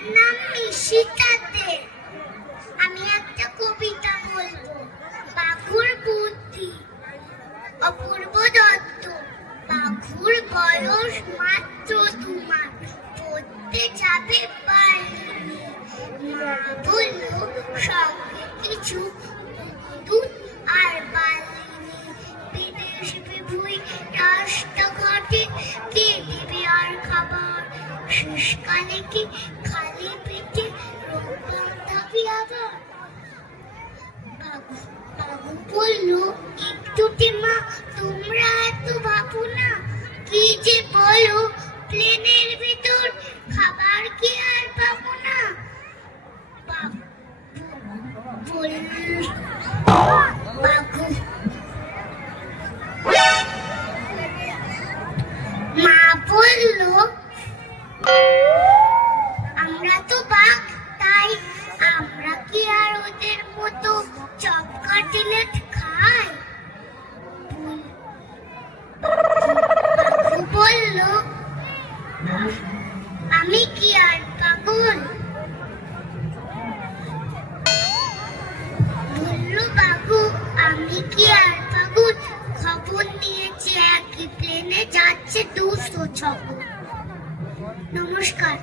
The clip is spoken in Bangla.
নাম নিশিতা দে আমি একটা কবিতা বলব। বাঘুর বুদ্ধি, অপূর্ব দত্ত। বাঘুর বয়স মাত্র তোমার পড়তে যাবে পারিনি মা বলল সঙ্গে কিছু দুধ আর বালিনি। বিদেশ বিভুই রাস্তাঘাটে কে দিবে আর খাবার? শেষকালে কি বলল, একটুতে মা, তোমরা এত ভাবো না। কি যে বলো, প্লেনের ভিতর খাবার কি আর পাবো না? মা, বলল চপ কাটলেট খাই বলল, আমি কি আর পাগল? বলল, বাবু, আমি কি আর পাগল? খবর নিয়েছি একই প্লেনে যাচ্ছে দুশো ছবল নমস্কার।